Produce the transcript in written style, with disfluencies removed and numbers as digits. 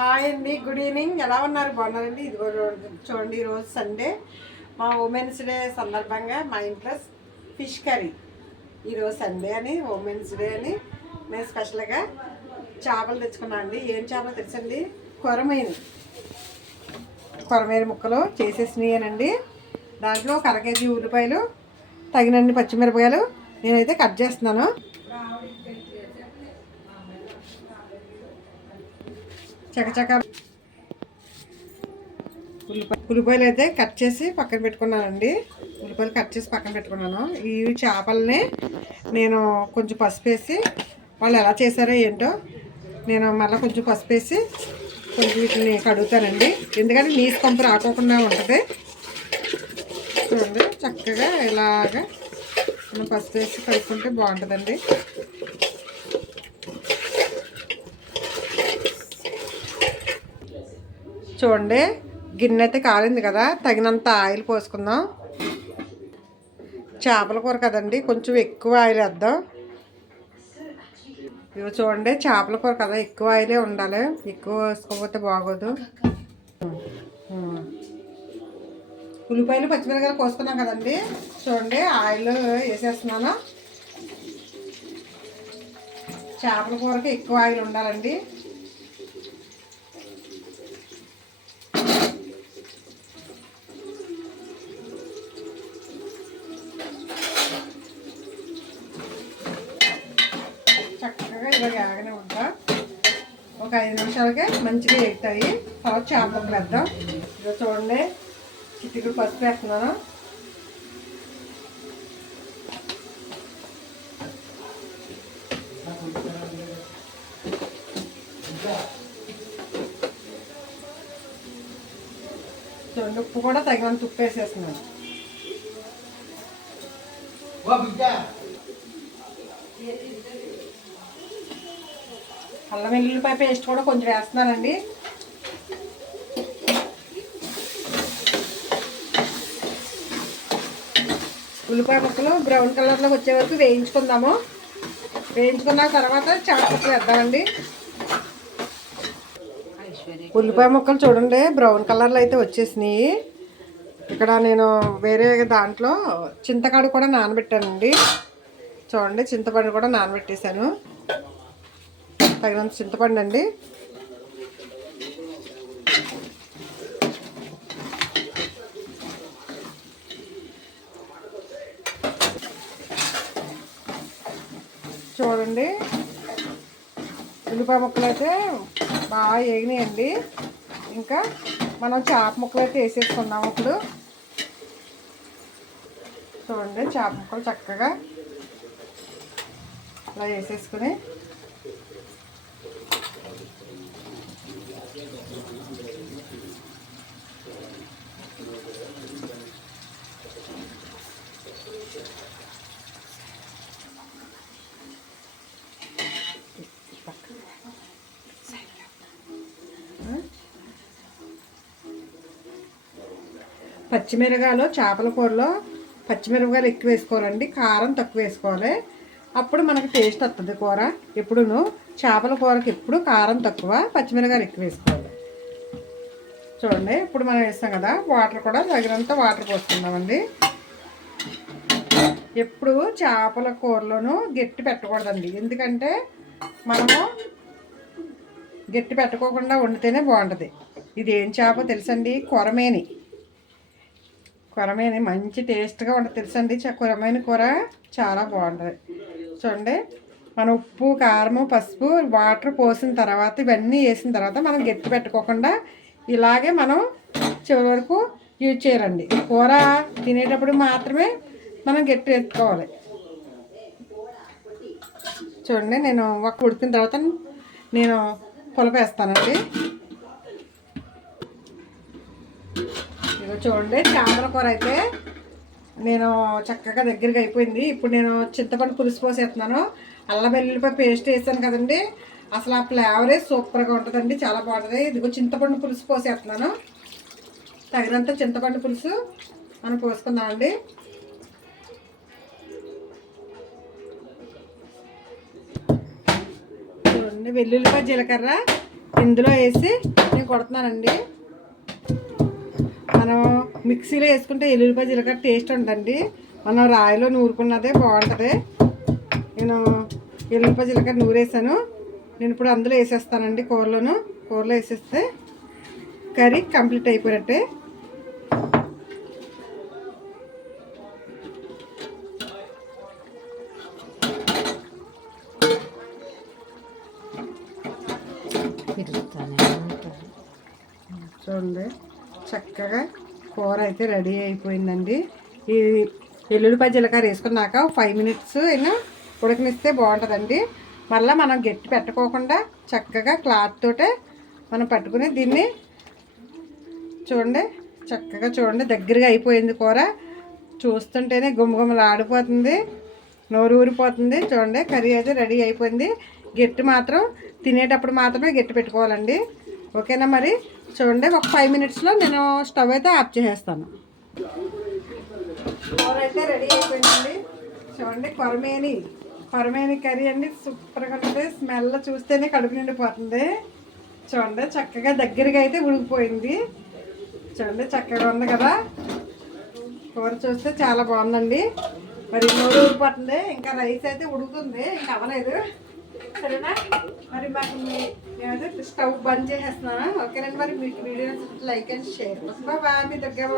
Hi అండి, good evening. ఎలా ఉన్నారు? బాగున్నారండి? ఇది చూడండి, ఈరోజు సండే, మా ఉమెన్స్ డే సందర్భంగా మా ఇంట్లో ఫిష్ కర్రీ. ఈరోజు సండే అని, ఉమెన్స్ డే అని నేను స్పెషల్గా చేపలు తెచ్చుకున్నాను అండి. ఏం చేపలు తెచ్చండి? కొరమేను ముక్కలు చేసేసినాయనండి. దాంట్లో ఒక అరకేజీ ఉల్లిపాయలు, తగినన్ని పచ్చిమిరపకాయలు నేనైతే కట్ చేస్తున్నాను. చకచక ఉల్లిపాయలు అయితే కట్ చేసి పక్కన పెట్టుకున్నానండి. ఉల్లిపాయలు కట్ చేసి పక్కన పెట్టుకున్నాను. ఈ చేపల్ని నేను కొంచెం పసుపు వేసి, వాళ్ళు ఎలా చేశారో ఏంటో, నేను మళ్ళీ కొంచెం పసుపు వేసి కొంచెం వీటిని కడుగుతానండి. ఎందుకంటే నీసు కొంప రాకోకుండా ఉంటుంది. చూడండి, చక్కగా ఇలాగా మనం పసుపు వేసి కడుక్కుంటే బాగుంటుందండి. చూడండి, గిన్నె అయితే కాలింది కదా, తగినంత ఆయిల్ పోసుకుందాం. చేపల కూర కదండి, కొంచెం ఎక్కువ ఆయిల్ వేద్దాం. ఇవి చూడండి, చేపల కూర కదా, ఎక్కువ ఆయిలే ఉండాలి, ఎక్కువ వేసుకోకపోతే బాగోదు. ఉల్లిపాయలు పచ్చిమిరపకాయలు కోసుకున్నాం కదండి. చూడండి, ఆయిల్ వేసేస్తున్నాను. చేపల కూరకి ఎక్కువ ఆయిల్ ఉండాలండి. చక్కగా ఇలా వేగనే ఉంటా. ఒక 5 నిమిషాలకే మంచిగా ఎగుతాయి. తర్వాత చేపలు వేద్దాం. ఇదో చూడండి, చిటికెడు పసుపు వేస్తున్నాను. చూడండి, ఉప్పు కూడా తగినంత ఉప్పు వేసేస్తున్నాను. అల్లం వెల్లుల్లిపాయ పేస్ట్ కూడా కొంచెం వేస్తున్నానండి. ఉల్లిపాయ ముక్కలు బ్రౌన్ కలర్లోకి వచ్చే వరకు వేయించుకుందాము. వేయించుకున్న తర్వాత చేపలు వేద్దామండి. ఉల్లిపాయ ముక్కలు చూడండి, బ్రౌన్ కలర్లో అయితే వచ్చేసినాయి. ఇక్కడ నేను వేరే దాంట్లో చింతకాడు కూడా నానబెట్టానండి. చూడండి, చింతపండు కూడా నానబెట్టేశాను. తగినంత చింతపండు అండి. చూడండి, ఉల్లిపాయ ముక్కలు అయితే బాగా వేగినాయండి. ఇంకా మనం చేప ముక్కలు అయితే వేసేసుకున్నాము. ఇప్పుడు చూడండి, చేప ముక్కలు చక్కగా ఇలా వేసేసుకుని పచ్చిమిరపకాయలు, చేపల కూరలో పచ్చిమిరపకాయలు ఎక్కువ వేసుకోవాలండి, కారం తక్కువ వేసుకోవాలి. అప్పుడు మనకి టేస్ట్ వస్తుంది కూర. ఎప్పుడును చేపల కూరకి ఎప్పుడు కారం తక్కువ, పచ్చిమిరపకాయలు ఎక్కువ వేసుకోవాలి. చూడండి, ఇప్పుడు మనం వేస్తాం కదా, వాటర్ కూడా తగినంత వాటర్ పోసుకుందామండి. ఎప్పుడు చేపల కూరలోనూ గట్టి పెట్టకూడదండి. ఎందుకంటే మనము గట్టి పెట్టుకోకుండా వండితేనే బాగుంటుంది. ఇది ఏం చేప తెలుసండి? కొరమేని మంచి టేస్ట్గా ఉంటుంది తెలుసండి. కొరమేని కూర చాలా బాగుంటుంది. చూడండి, మనం ఉప్పు, కారము, పసుపు, వాటర్ పోసిన తర్వాత, ఇవన్నీ వేసిన తర్వాత మనం గట్టి పెట్టుకోకుండా ఇలాగే మనం చివరి వరకు యూజ్ చేయాలండి. కూర తినేటప్పుడు మాత్రమే మనం గట్టి వేసుకోవాలి. చూడండి, నేను ఒక ఉడికిన తర్వాత నేను పులుపు వేస్తానండి. ఇదిగో చూడండి, చేపల కూర అయితే నేను చక్కగా దగ్గరికి అయిపోయింది. ఇప్పుడు నేను చింతపండు పులుసు పోసేస్తున్నాను. అల్లం వెల్లుల్లిపాయ పేస్ట్ వేసాను కదండి, అసలు ఆ ఫ్లేవరే సూపర్గా ఉంటుందండి, చాలా బాగుంటుంది. ఇదిగో చింతపండు పులుసు పోసేస్తున్నాను. తగినంత చింతపండు పులుసు మనం పోసుకుందామండి. చూడండి, వెల్లుల్లిపాయ జీలకర్ర ఇందులో వేసి నేను కొడుతున్నానండి. మనం మిక్సీలో వేసుకుంటే ఎల్లుల్లిపాయ జీలకర్ర టేస్ట్ ఉంటుందండి. మనం రాయిలో నూరుకున్నదే బాగుంటుంది. నేను ఎల్లుల్లిపాయ జీలకర్ర నూరేసాను. నేను ఇప్పుడు అందులో వేసేస్తానండి. కూరలో వేసేస్తే కర్రీ కంప్లీట్ అయిపోయినట్టే. చూడండి చక్కగా కూర అయితే రెడీ అయిపోయిందండి. ఈ ఎల్లుల్లిపాయ జీలకర్ర వేసుకున్నాక 5 మినిట్స్ అయినా ఉడకనిస్తే బాగుంటుందండి. మళ్ళీ మనం గట్టి పెట్టుకోకుండా చక్కగా క్లాత్ తోటే మనం పట్టుకుని దీన్ని చక్కగా దగ్గరగా అయిపోయింది కూర. చూస్తుంటేనే గుమ్మగుమ్మలు ఆడిపోతుంది, నోరు ఊరిపోతుంది. చూడండి కర్రీ అయితే రెడీ అయిపోయింది. గట్టి మాత్రం తినేటప్పుడు మాత్రమే గట్టి పెట్టుకోవాలండి. ఓకేనా మరి? చూడండి ఒక 5 మినిట్స్లో నేను స్టవ్ అయితే ఆఫ్ చేసేస్తాను. కూర అయితే రెడీ అయిపోయిందండి. చూడండి కొరమేని కర్రీ అండి. సూపర్గా ఉంటుంది. స్మెల్ చూస్తేనే కడుపు నిండిపోతుంది. చూడండి చక్కగా దగ్గరగా అయితే ఉడికిపోయింది. చూడండి చక్కగా ఉంది కదా. కూర చూస్తే చాలా బాగుందండి. మరి నోరు ఊరిపోతుంది. ఇంకా రైస్ అయితే ఉడుకుతుంది, ఇంకా అవ్వలేదు. సరేనా మరి? మాకు నేనైతే స్టవ్ బంద్ చేసేస్తున్నాను. ఓకేనండి మరి? మీకు video like and share. Bye. మీ దగ్గర